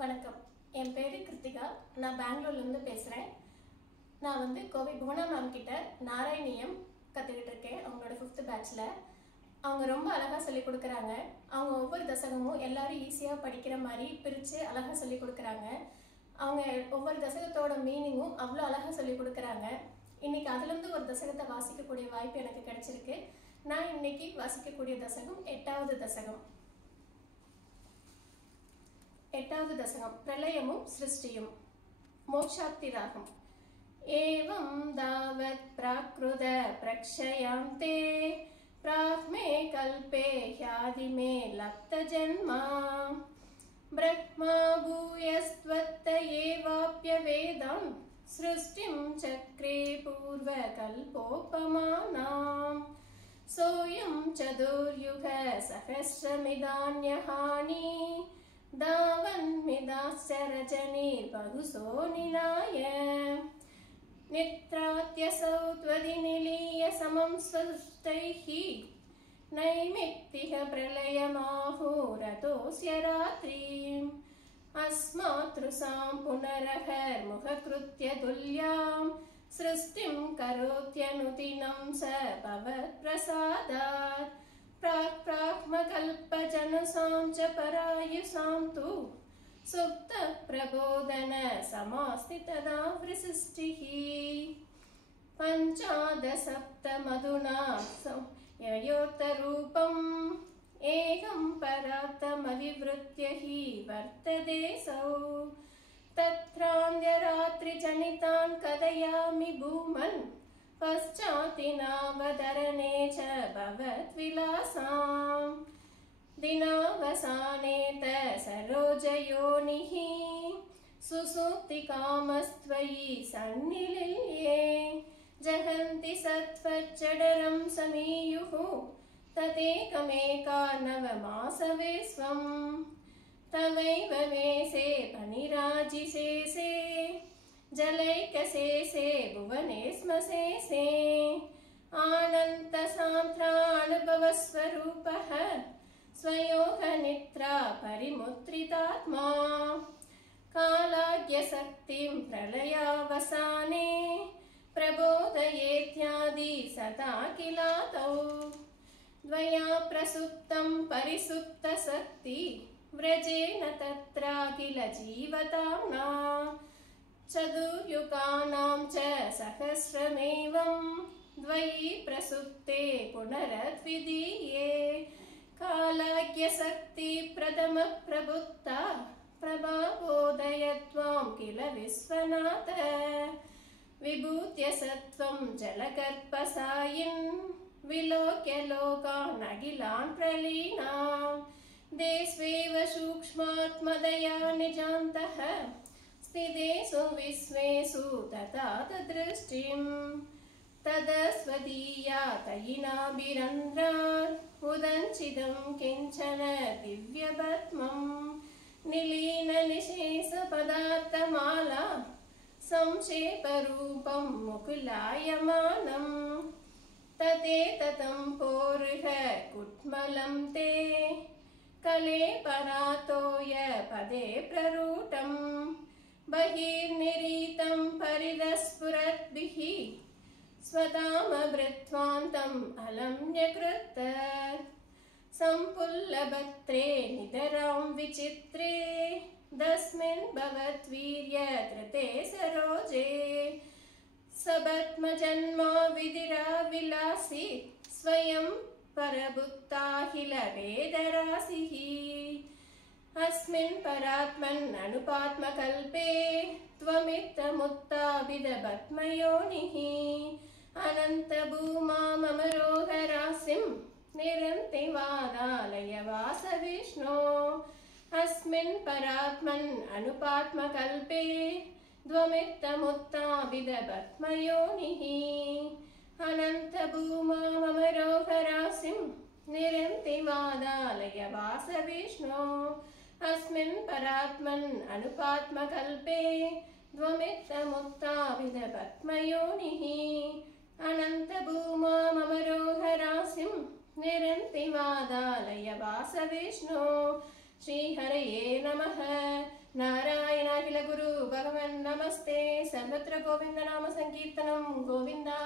வணக்கம். என் பேர் கிருத்திகா. நான் பெங்களூர்லேருந்து பேசுகிறேன். நான் கோவை புவனா மேம் கிட்ட நாராயணியம் கற்றுக்கிட்டு இருக்கேன். அவங்களோட 5th பேட்சில் அவங்க ரொம்ப அழகாக சொல்லிக் கொடுக்குறாங்க. அவங்க ஒவ்வொரு தசகமும் எல்லாரும் ஈஸியாக படிக்கிற மாதிரி பிரித்து அழகாக சொல்லிக் கொடுக்குறாங்க. அவங்க ஒவ்வொரு தசகத்தோட மீனிங்கும் அவ்வளோ அழகாக சொல்லிக் கொடுக்குறாங்க. இன்றைக்கி அதுலேருந்து ஒரு தசகத்தை வாசிக்கக்கூடிய வாய்ப்பு எனக்கு கிடைச்சிருக்கு. நான் இன்னைக்கு வாசிக்கக்கூடிய தசகம் 8வது தசகம். 8வது தசகம் பிரளயமும் சிருஷ்டியும். மோக்ஷாப்தி ராகம். ஏவம் தாவத் ப்ராக்ருத பிரக்ஷயாந்தே பிராக்மே கல்பே ஹ்யாதிமே லப்த ஜன்மா பிரக்மா பூயஸ்த்வத்த ஏவாப்ய வேதம் சிருஷ்டிம் சக்ரே பூர்வ கல்போபமானாம் சோயம் சதுர்யுக சஹஸ்ரமிதான்யஹானி दावन्मिदाश्चरजनीर्बहुसो निनाय नित्रात्यसौ त्वदिनिलीय समं स्वस्तैः नैमित्तिः प्रलयमाहुरतोऽस्य रात्रिम् अस्मातृसां पुनरहर्मुखकृत्य तुल्यां सृष्टिं करोत्यनुदिनं स भवत्प्रसादात् प्राक्मकल्पजनसां च परायुसां तु सुप्त प्रबोधन समास्ति तदा वृसिष्टिः पञ्चादसप्तमधुना ययोतरूपम् एकं परात्तमधिवृत्य हि वर्ततेऽसौ तत्रान्त्यरात्रिजनितान् कथयामि भूमन् पश्चातिनावतरणे च भवद्विलासाम् दिनावसानेत सरोजयोनिः सुसुप्तिकामस्त्वयि सन्निलीये जहन्ति सत्त्वच्चडरं समीयुः तदेकमेकानवमासवे स्वम् तवैव वेसे पनिराजिशेषे जलैकशेषे भुवने स्मशेषे आनन्तसान्त्रानुभवस्वरूपः स्वयोगनिद्रा परिमुद्रितात्मा कालाग्यशक्तिं प्रलयावसाने प्रबोधयेत्यादि सदा किलातौ द्वया प्रसुप्तं परिसुप्तशक्ति व्रजेन तत्राखिल जीवताम्ना चतुर्युगानां च सहस्रमेवं द्वयि प्रसुप्ते पुनरद्वितीये कालाग्यशक्ति प्रथमप्रबुद्धा प्रभाबोदयत्वां किल विश्वनाथ विभूत्यसत्त्वं जलकर्पसायिन् विलोक्य लोकान् अखिलान् प्रलीनान् देष्वेव सूक्ष्मात्मदया निजान्तः स्थितेषु विश्वेषु तथा दृष्टिं तदस्वदीया तयिनाभिरन्ध्रान् उदञ्चितं किञ्चन दिव्यपद्मं निलीननिशेषपदार्थमाला संक्षेपरूपं मुकुलायमानं तदेततं पोरुह कुट्मलं ते कलेपरातोय पदे प्ररूटम् बहिर्निरीतं परिदस्फुरद्भिः स्वधामभृत्वान्तम् अलम्यकृत सम्पुल्लभत्रे नितरां विचित्रे तस्मिन् भवद्वीर्यधृते सरोजे सबत्मजन्मा विधिराविलासि स्वयं परबुद्धाखिल वेदराशिः अस्मिन् परात्मन् अनुपात्मकल्पे त्वमित्तमुत्ताभिदपद्मयोनिः अनन्तभूमामरोहरासिं निरन्ति वादालय वासविष्णो अस्मिन् परात्मन् अनुपात्मकल्पे त्वमित्तमुत्ताभिदपद्मयोनिः अनन्तभूमामरोहरासिं निरन्ति वादालय वासविष्णो अस्मिन् परात्मन् अनुपात्मकल्पे त्वमित्तमुत्ताभिदपद्मयोनिः अनन्तभूमामरोहरासिं निरन्ति वादालय वासविष्णो श्रीहरये नमः। नारायणाखिल गुरु भगवन् नमस्ते सर्वत्र गोविंद नाम संकीर्तनम गोविंदा